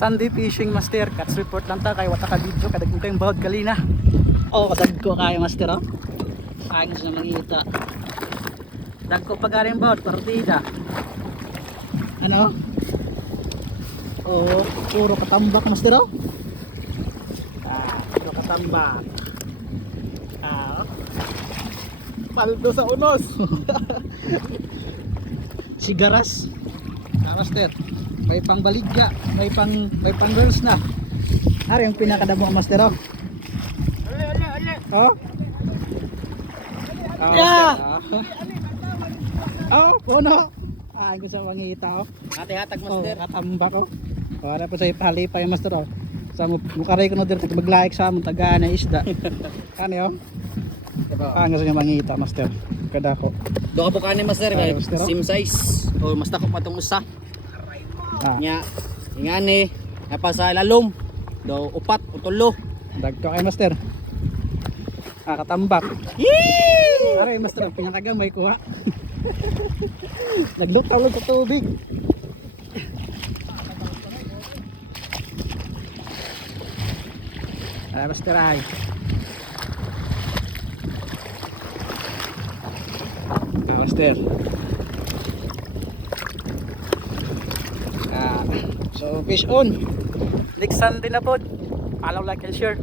Sunday fishing master, catch report lang ta kay wata ka video kadag mo kayong bawd kalina. Oh, kadag ko kay master oh. Ayun sa mangita. Dag ko pagaring bawd partida. Ano? Oh, puro katambak master oh. Puro katambak. Paldo sa unos. Sigaras. Master. May pang baligya, may pang girls na. Ari yung pinakadamo master oh. Oh. Oh, yeah. Oh, puno. Ay ko sa mangita oh. Hati-hatag master. Oh, katambak oh. Wala po sa ipalipay master oh. Sa mukaray ko no dito maglaik sa among taga na isda. Ano oh? Ang sa mangita master. Kada ko. Do ka bukani master kay master, oh. same size. O mas dako pa tong usa. Nya ingani apa sa lalom. Do upat o tulo. Dagko kay master. Katambak. Yee! Aray master ang pinakagamay kuha. Naglutaw lang sa tubig. Master ay. Master. So fish on. Next Sunday na po. Follow, like and share.